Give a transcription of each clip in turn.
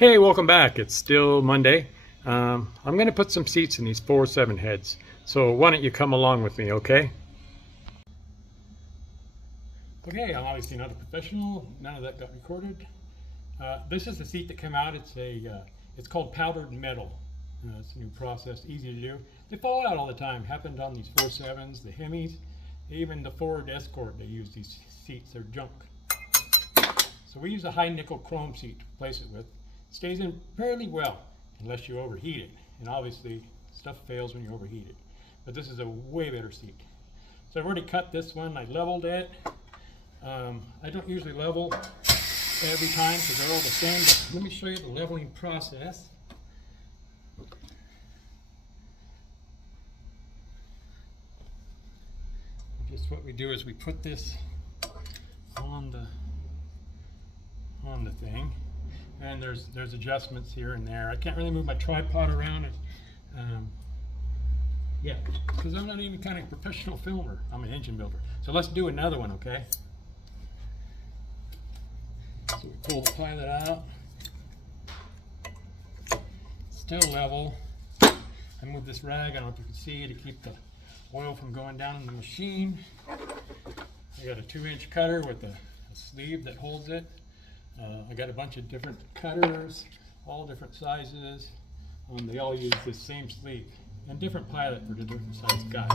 Hey, welcome back. It's still Monday. I'm going to put some seats in these 4-7 heads. So why don't you come along with me, okay? Okay, I'm obviously not a professional. None of that got recorded. This is the seat that came out. It's called powdered metal. It's a new process, easy to do. They fall out all the time. Happened on these 4-7s, the Hemis, even the Ford Escort. They use these seats. They're junk. So we use a high nickel chrome seat to replace it with. It stays in fairly well unless you overheat it. And obviously stuff fails when you overheat it. But this is a way better seat. So I've already cut this one. I leveled it. I don't usually level every time because they're all the same. But let me show you the leveling process. Just what we do is we put this on the thing, and there's adjustments here and there. I can't really move my tripod around it, yeah, because I'm not any kind of professional filmer. I'm an engine builder. So let's do another one, okay? So we pull the pilot out, still level. I move this rag, I don't know if you can see, to keep the oil from going down in the machine. I got a 2-inch cutter with a sleeve that holds it. I got a bunch of different cutters, all different sizes. They all use the same sleeve, and different pilot for the different size guides.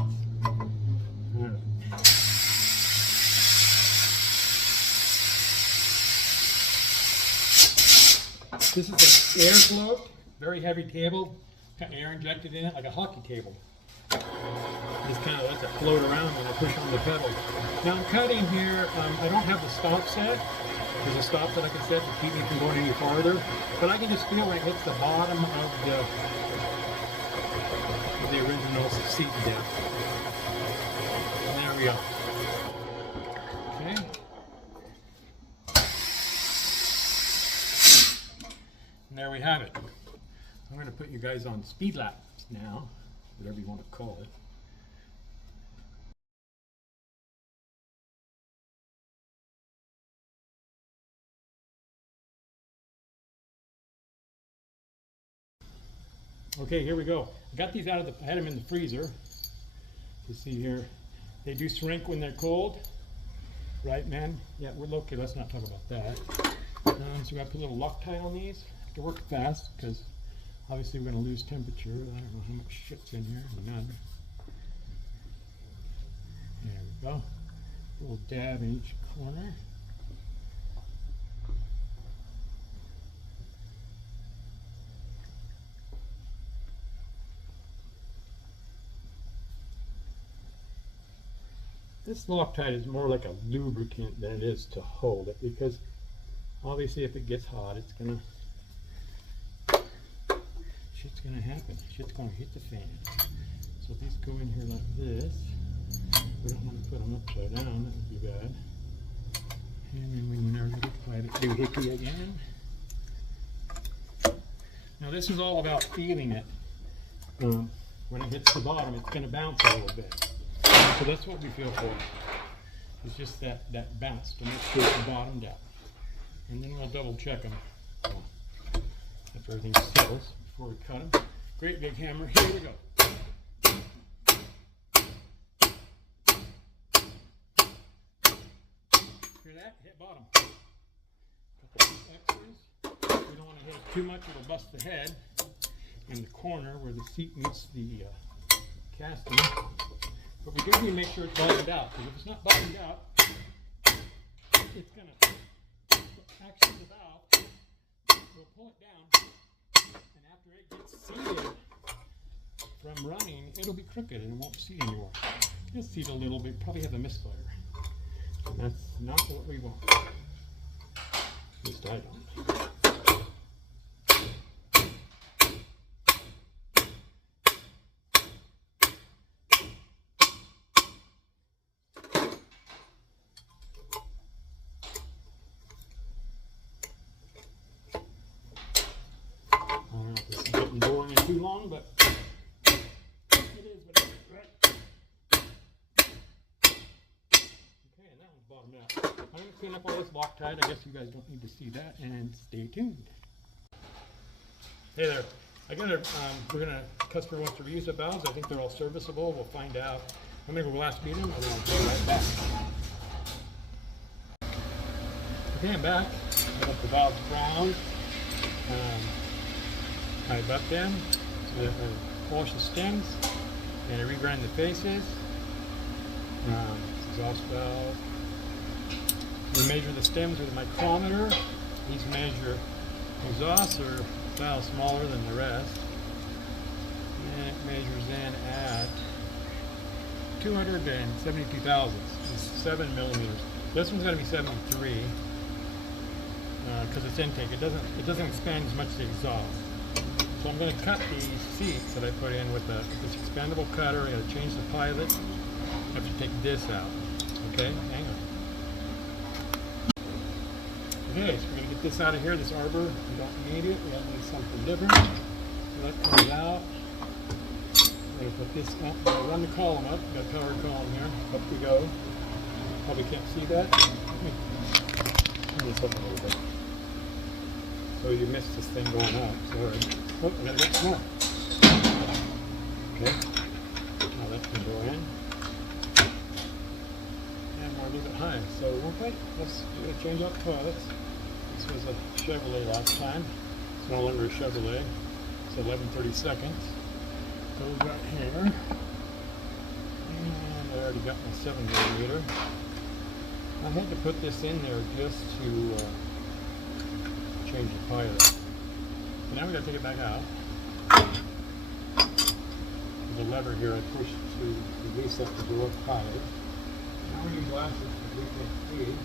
This is an air float, very heavy table, got air injected in it like a hockey table. Just kind of lets it float around when I push on the pedal. Now I'm cutting here. I don't have the stop set. There's a stop that I can set to keep me from going any farther, but I can just feel when it hits the bottom of the original seat depth. And there we go. Okay. And there we have it. I'm going to put you guys on speed laps now, whatever you want to call it. Okay, here we go. I got these I had them in the freezer. You see here, they do shrink when they're cold. Right, man? Yeah, okay, let's not talk about that. So we got to put a little Loctite on these. Have to work fast because obviously we're going to lose temperature. I don't know how much shit's in here. None. There we go. A little dab in each corner. This Loctite is more like a lubricant than it is to hold it, because obviously if it gets hot, shit's gonna happen. Shit's gonna hit the fan. So if these go in here like this, we don't want to put them upside down, that would be bad. And then when you're ready to apply it doohickey again. Now this is all about feeling it. When it hits the bottom, it's gonna bounce a little bit. So that's what we feel for. It's just that bounce to make sure it's bottomed out. And then we'll double check them if everything settles before we cut them. Great big hammer. Here we go. Hear that? Hit bottom. Got the X's. We don't want to hit it too much, it'll bust the head in the corner where the seat meets the casting. But we do need to make sure it's bottomed out, because if it's not bottomed out, it's going to action the valve, we'll pull it down, and after it gets seated from running, it'll be crooked and it won't seat anymore. It'll seat a little bit, probably have a misfire. And that's not what we want. At least I don't. Boring it too long, but it is what it is, right? Okay, and that one's bottomed out. I'm going to clean up all this Loctite. I guess you guys don't need to see that, and stay tuned. Hey there. Customer wants to reuse the valves. I think they're all serviceable. We'll find out. I'm gonna go glass beat them, and then we'll be right back. Okay, I'm back. I got the valves ground. I butt them. I polish the stems, and I regrind the faces. Exhaust valve. We measure the stems with a micrometer. These measure exhausts are about smaller than the rest. And it measures in at 272 thousandths, 7 millimeters. This one's going to be 73 because it's intake. It doesn't expand as much as the exhaust. So I'm going to cut these seats that I put in with this expandable cutter. I got to change the pilot. I have to take this out. Okay, hang on. Okay, so we're going to get this out of here, this arbor. We don't need it. We got to need something different. So that comes out. We're going to put this up. We're going to run the column up. We've got a power column here. Up we go. Probably can't see that. Let me turn this up a little bit. So you missed this thing going up. Sorry. Oh, I got to get more. Okay. Now that can go in. And we're a little bit high. So okay, we're going to change out the toilets. This was a Chevrolet last time. It's no longer a Chevrolet. It's 11/32. Goes right here. And I already got my 7 millimeter. I had to put this in there just to change the pilot. So now we got to take it back out. There's a lever here I push to release up the door pilot. Now we need glasses because we can't see.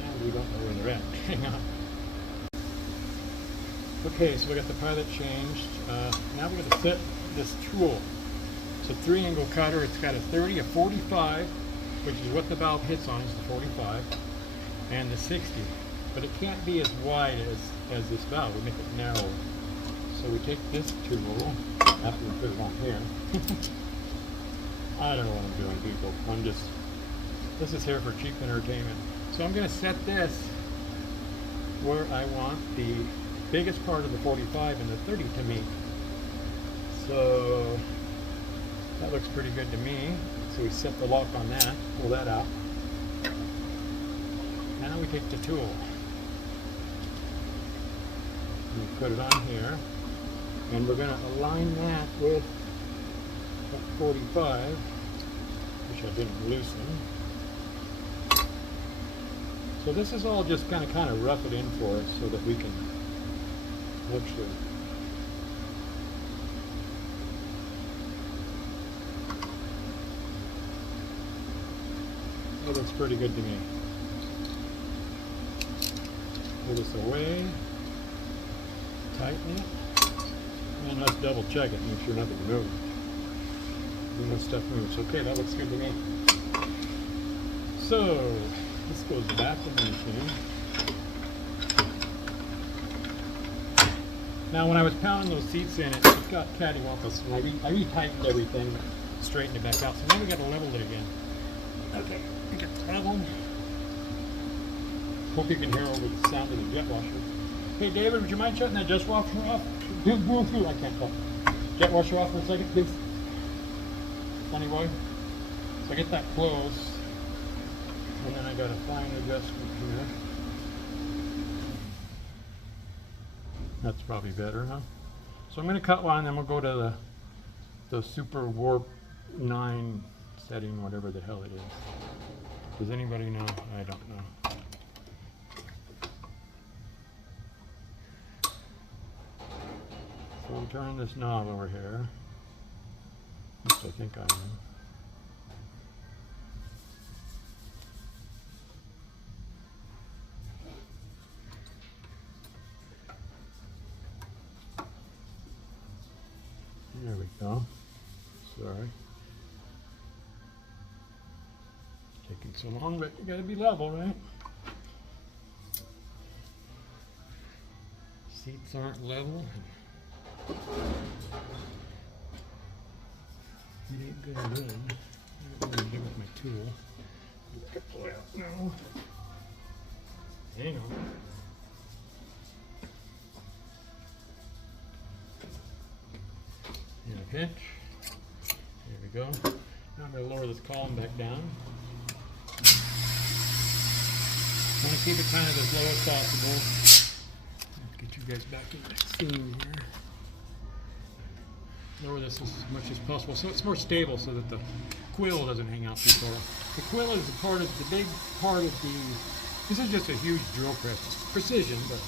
And we don't know where they're at. Hang on. Okay, so we got the pilot changed. Now we're going to set this tool. It's a 3-angle cutter. It's got a 30, a 45, which is what the valve hits on, is the 45, and the 60. But it can't be as wide as this valve. We make it narrow. So we take this tool after we put it on here. I don't know what I'm doing, people. This is here for cheap entertainment. So I'm going to set this where I want the biggest part of the 45 and the 30 to meet. So that looks pretty good to me. So we set the lock on that, pull that out. Now we take the tool. We put it on here. And we're going to align that with 45, which I didn't loosen. So this is all just kind of rough it in for us so that we can actually that looks pretty good to me. Pull this away, tighten it, and let's double check it, make sure nothing moves. No stuff moves. Okay, that looks good to me. So this goes back in the machine. Now when I was pounding those seats in, it got cattywampus, and I re-tightened everything, straightened it back out. So now we got to level it again. Okay, we get the level. Hope you can hear over the sound of the jet washer. Hey David, would you mind shutting that jet washer off? I can't talk. Jet washer off for a second, please. Funny boy. So I get that closed, and then I got a fine adjustment here. That's probably better, huh? So I'm going to cut one, and then we'll go to the Super Warp 9 setting, whatever the hell it is. Does anybody know? I don't know. So I'm turning this knob over here. At least I think I am. There we go. Sorry. Taking so long, but you gotta be level, right? Seats aren't level. It ain't good at it. I don't know what to do with my tool. I pull it out now. Hang on. pinch. There we go. Now I'm going to lower this column back down. I want to keep it kind of as low as possible. Let's get you guys back in the scene here. Lower this as much as possible so it's more stable, so that the quill doesn't hang out too far. The quill is the big part of the. This is just a huge drill press. It's precision, but.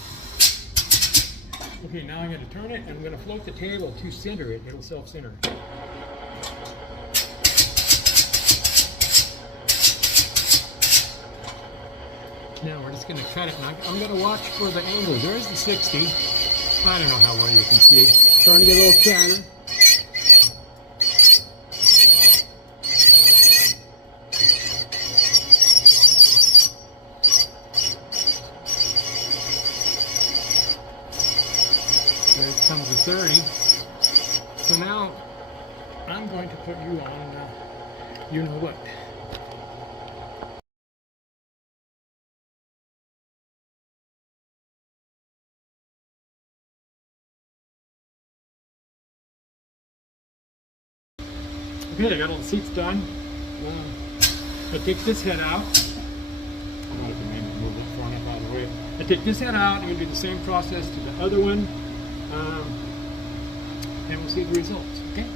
Okay, now I'm going to turn it and I'm going to float the table to center it. It'll self-center. Now we're just going to cut it, and I'm going to watch for the angles. There's the 60. I don't know how well you can see. Starting to get a little chatter. There comes the 30. So now I'm going to put you on you know what. Okay, I got all the seats done. I take this head out. I don't know if I maybe move it far enough out of the way. I take this head out. I'm going to do the same process to the other one, and we'll see the results. Okay.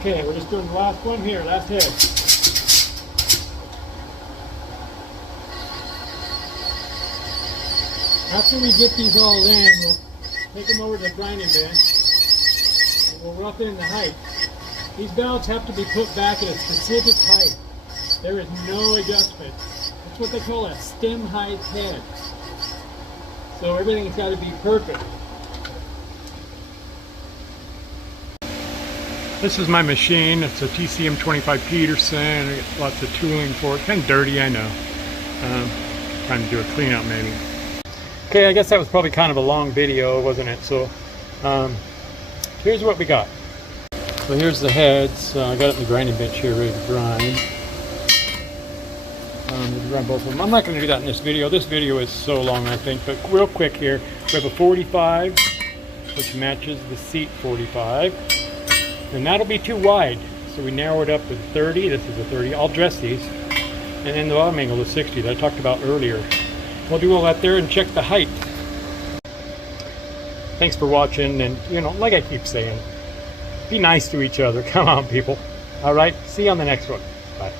Okay, we're just doing the last one here, last head. After we get these all in, we'll take them over to the grinding bench and we'll rough in the height. These belts have to be put back at a specific height. There is no adjustment. That's what they call a stem height head. So everything's got to be perfect. This is my machine. It's a TCM 25 Peterson. I get lots of tooling for it. Kind of dirty, I know. Trying to do a clean out maybe. Okay, I guess that was probably kind of a long video, wasn't it? So here's what we got. So here's the heads. I got it in the grinding bench here ready to grind. We'll grind both of them. I'm not going to do that in this video. This video is so long, I think. But real quick here, we have a 45, which matches the seat 45. And that'll be too wide, so we narrow it up with 30. This is a 30. I'll dress these. And then the bottom angle is 60 that I talked about earlier. We'll do all that there and check the height. Thanks for watching, and like I keep saying, be nice to each other. Come on, people. All right, see you on the next one. Bye.